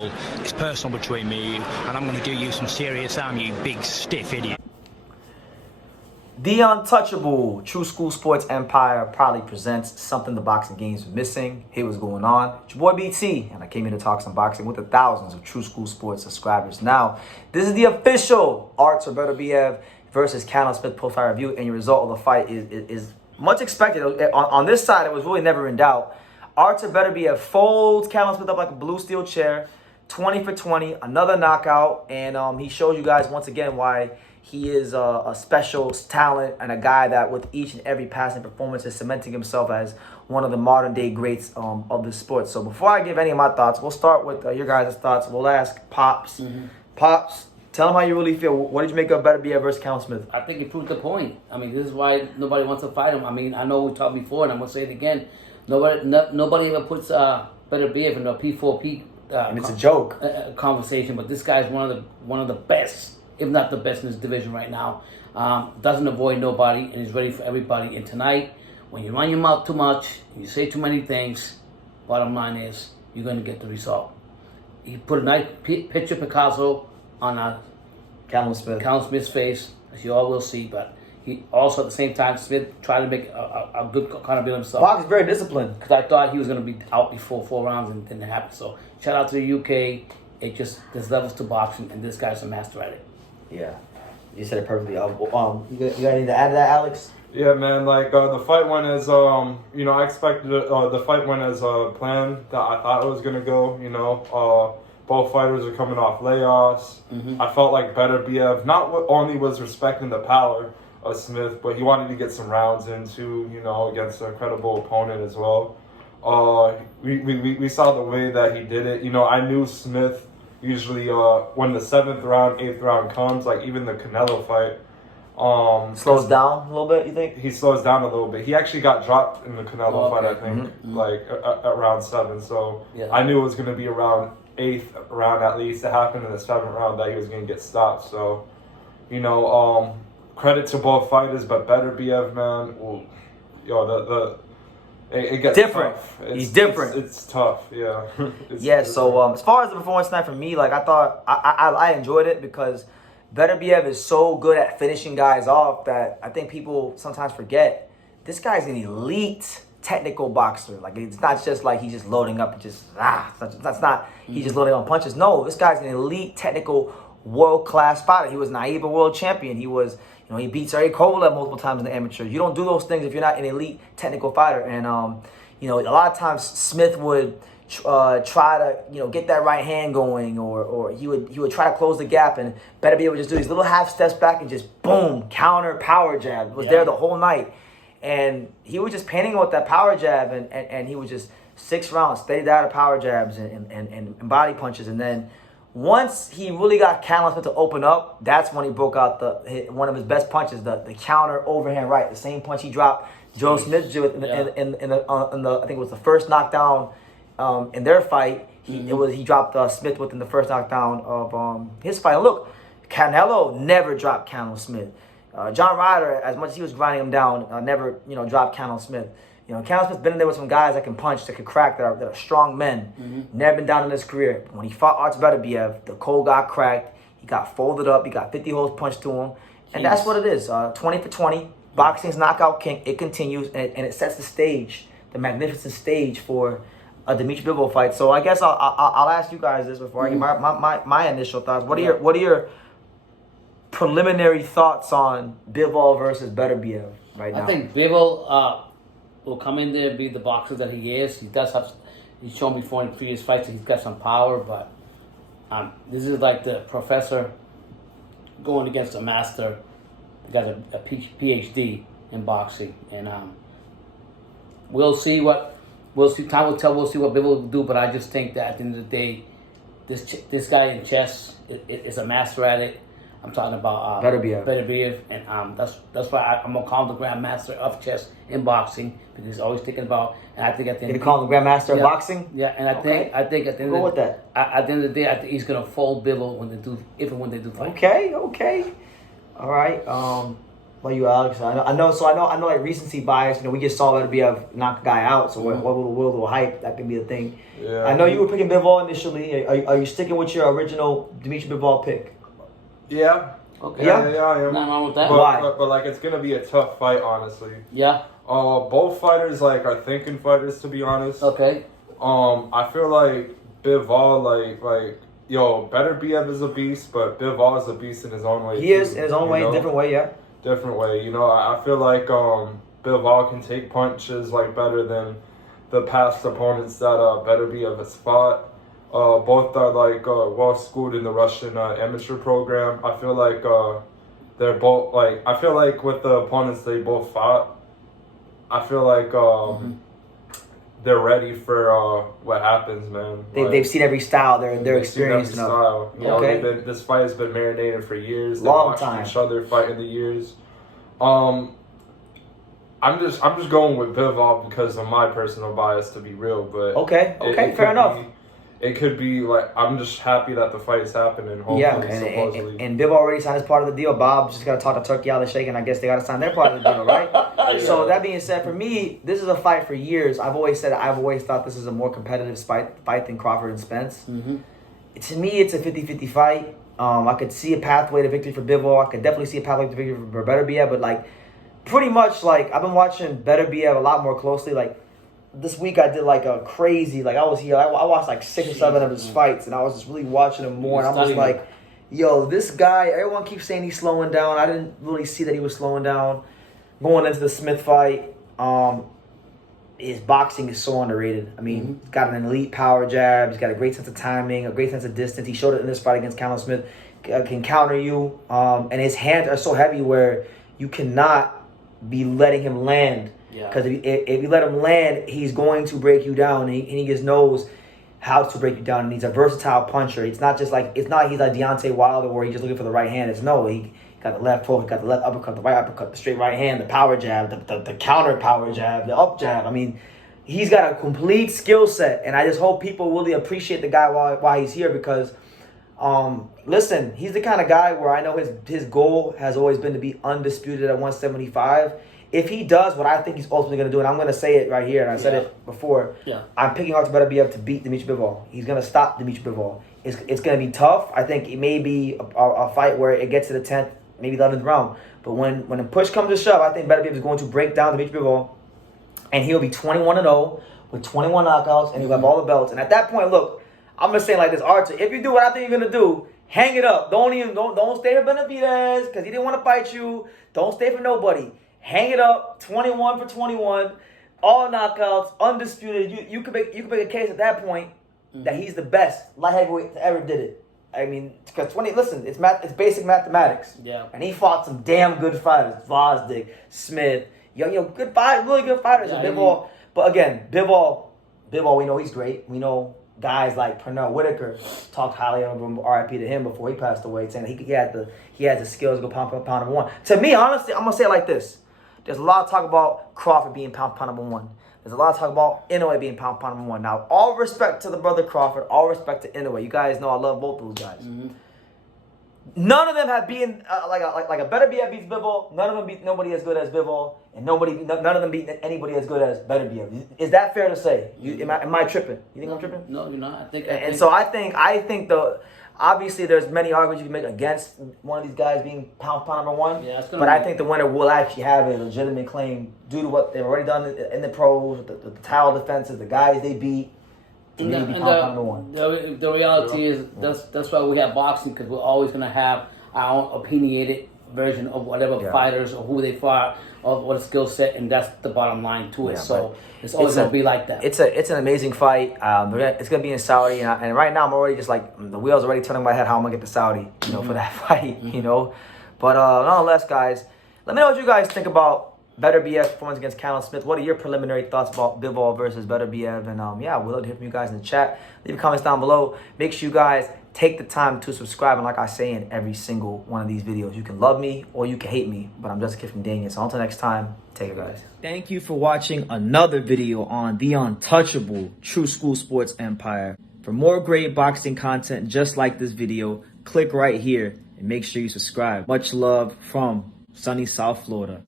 It's personal between me and you, and I'm going to do you some serious harm, you big stiff idiot. The Untouchable True School Sports Empire proudly presents something the boxing games are missing. Hey, what's going on? It's your boy BT, and I came here to talk some boxing with the thousands of True School Sports subscribers. Now, this is the official Artur Beterbiev versus Callum Smith post-fight review, and your result of the fight is much expected. On this side, it was really never in doubt. Artur Beterbiev folds Callum Smith up like a blue steel chair, 20 for 20, another knockout, and he shows you guys once again why he is a special talent and a guy that with each and every passing performance is cementing himself as one of the modern day greats of the sport. So before I give any of my thoughts, we'll start with your guys' thoughts. We'll ask Pops. Pops, tell him how you really feel. What did you make of Beterbiev versus Callum Smith? I think he proved the point. I mean, this is why nobody wants to fight him. I mean, I know we talked before, and I'm going to say it again. Nobody ever puts Beterbiev in a P4P and it's a joke conversation, but this guy's one of the best, if not the best in his division right now. Doesn't avoid nobody and is ready for everybody. And tonight, when you run your mouth too much, you say too many things, bottom line is you're going to get the result. He put a nice picture Picasso on Callum Smith's face, as you all will see, but he also at the same time, Smith tried to make a good kind of build himself. Fox is very disciplined. Because I thought he was going to be out before 4 rounds and it didn't happen. So shout out to the UK. There's levels to boxing, and this guy's a master at it. Yeah, you said it perfectly. You got anything to add to that, Alex? Yeah, man. Like the fight went as I expected. The fight went as planned that I thought it was gonna go. Both fighters are coming off layoffs. I felt like Beterbiev not only was respecting the power of Smith, but he wanted to get some rounds in too. Against a credible opponent as well. We saw the way that he did it. I knew Smith. Usually, when the 7th round, 8th round comes, like even the Canelo fight, slows down a little bit. You think he slows down a little bit? He actually got dropped in the Canelo fight, I think, like at round 7. So yeah. I knew it was going to be around 8th round at least. It happened in the 7th round that he was going to get stopped. So, credit to both fighters, but Beterbiev, man, it gets different. Tough. He's different. It's tough, yeah. So as far as the performance tonight for me, like I thought, I enjoyed it because Beterbiev is so good at finishing guys off that I think people sometimes forget this guy's an elite technical boxer. Like it's not just like he's just loading up and just that's not he's just loading on punches. No, this guy's an elite technical world-class fighter. He was an AIBA world champion. He was. He beats Sergey Kovalev multiple times in the amateurs. You don't do those things if you're not an elite technical fighter. And, a lot of times Smith would try to, get that right hand going or he would try to close the gap, and Beterbiev would just do these little half steps back and just boom, counter power jab. It was there the whole night. And he was just painting with that power jab and he was just 6 rounds, steady diet of power jabs and body punches. And then once he really got Callum Smith to open up, that's when he broke out one of his best punches, the counter overhand right, the same punch he dropped Joe Smith in the I think it was the first knockdown in their fight. He dropped Smith within the first knockdown of his fight. And look, Canelo never dropped Callum Smith. John Ryder, as much as he was grinding him down, never dropped Callum Smith. Callum Smith's been in there with some guys that can punch, that can crack, that are strong men. Never been down in his career. When he fought Artur Beterbiev, the code got cracked. He got folded up. He got 50 holes punched to him. And that's what it is. 20 for 20. Boxing's knockout king. It continues, and it sets the stage, the magnificent stage for a Dimitri Bivol fight. So I guess I'll ask you guys this before I give my initial thoughts. What are your preliminary thoughts on Bivol versus Beterbiev right now? I think Bivol will come in there and be the boxer that he is. He's shown before in previous fights that he's got some power, but this is like the professor going against a master. He got a PhD in boxing, and we'll see. Time will tell. We'll see what Bivol will do, but I just think that at the end of the day, this guy in chess is a master at it. I'm talking about Beterbiev, and that's why I'm gonna call him the grandmaster of chess in boxing, because he's always thinking about. And I think at the end, you call him the grandmaster of boxing. Yeah, and I think at the end of the day, I think he's gonna fold Bivol when they do fight. Okay, all right. What about you, Alex? I know. Like recency bias. You know, we just saw Beterbiev knock a guy out. So what will hype? That could be a thing. Yeah. I know you were picking Bivol initially. Are you sticking with your original Dimitri Bivol pick? Yeah. Okay. Yeah, I am. Nothing wrong with that. Why? But like, it's gonna be a tough fight, honestly. Yeah. Both fighters like are thinking fighters, to be honest. Okay. I feel like Bivol, like Beterbiev is a beast, but Bivol is a beast in his own way. He is in his own way, different way, yeah. Different way, you know. I feel like Bivol can take punches like better than the past opponents that Beterbiev has fought. Both are like well schooled in the Russian amateur program. I feel like they're both like. I feel like with the opponents they both fought, I feel like they're ready for what happens, man. They've seen every style. They're experienced enough. Style. You know, Okay. This fight has been marinated for years. Long They've watched time. each other fight in the years. I'm just going with Bivol because of my personal bias, to be real. But Okay, fair enough. It could be like I'm just happy that the fight is happening. Hopefully, Yeah, supposedly. and Bivol already signed his part of the deal. Bob just got to talk to Turkey out of shake, and I guess they got to sign their part of the deal, right? So that being said, for me, this is a fight for years. I've always thought this is a more competitive fight than Crawford and Spence. To me, it's a 50-50 fight. I could see a pathway to victory for Bivol. I could definitely see a pathway to victory for Beterbiev, but like pretty much like I've been watching Beterbiev a lot more closely. Like this week I did like a crazy, like I was here, I watched like 6 or 7 of his fights, and I was just really watching him more, and I'm just like, yo, this guy, everyone keeps saying he's slowing down. I didn't really see that he was slowing down. Going into the Smith fight, his boxing is so underrated. I mean, he's got an elite power jab, he's got a great sense of timing, a great sense of distance. He showed it in this fight against Callum Smith, can counter you, and his hands are so heavy where you cannot be letting him land. Because if you let him land, he's going to break you down, and he just knows how to break you down. And he's a versatile puncher. It's not he's like Deontay Wilder where he's just looking for the right hand. He got the left hook, he got the left uppercut, the right uppercut, the straight right hand, the power jab, the counter power jab, the up jab. I mean, he's got a complete skill set, and I just hope people really appreciate the guy while he's here because, listen, he's the kind of guy where I know his goal has always been to be undisputed at 175. If he does what I think he's ultimately going to do, and I'm going to say it right here, and I said it before, I'm picking Artur Beterbiev to beat Dimitri Bivol. He's going to stop Dimitri Bivol. It's going to be tough. I think it may be a fight where it gets to the 10th, maybe 11th round. But when the push comes to shove, I think Beterbiev is going to break down Dimitri Bivol, and he'll be 21-0 with 21 knockouts, and he'll have all the belts. And at that point, look, I'm going to say it like this, Artur, if you do what I think you're going to do, hang it up. Don't stay for Benavidez because he didn't want to fight you. Don't stay for nobody. Hang it up, 21 for 21, all knockouts, undisputed. You could make a case at that point that he's the best light heavyweight to ever did it. I mean, because it's basic mathematics. Yeah. And he fought some damn good fighters, Vosdick, Smith, good fight, really good fighters. Yeah, Bivol, but again, Bivol, we know he's great. We know guys like Pernell Whitaker talked highly of him, RIP to him before he passed away, saying that he had the skills to go pound number one. To me, honestly, I'm gonna say it like this. There's a lot of talk about Crawford being pound number one. There's a lot of talk about Inoue being pound number one. Now, all respect to the brother Crawford, all respect to Inoue. You guys know I love both those guys. None of them have beaten like a Beterbiev beats Bivol. None of them beat nobody as good as Bivol, and none of them beat anybody as good as Beterbiev. Is that fair to say? Am I tripping? You think I'm tripping? No, you're not. I think obviously there's many arguments you can make against one of these guys being pound number one. Yeah, but I think the winner will actually have a legitimate claim due to what they've already done in the pros, the towel defenses, the guys they beat. The reality is that's why we have boxing, because we're always going to have our own opinionated version of whatever fighters or who they fought or what a skill set, and that's the bottom line to it. So it's always going to be like that. It's an amazing fight. It's going to be in Saudi, and right now I'm already just like the wheels already turning in my head how I'm going to get to Saudi, for that fight, But nonetheless, guys, let me know what you guys think about Beterbiev's performance against Callum Smith. What are your preliminary thoughts about Bivol versus Beterbiev? And we'd love to hear from you guys in the chat. Leave your comments down below. Make sure you guys take the time to subscribe. And like I say in every single one of these videos, you can love me or you can hate me, but I'm just a kid from Daniel. So until next time, take it, guys. Thank you for watching another video on the untouchable True School Sports Empire. For more great boxing content just like this video, click right here and make sure you subscribe. Much love from sunny South Florida.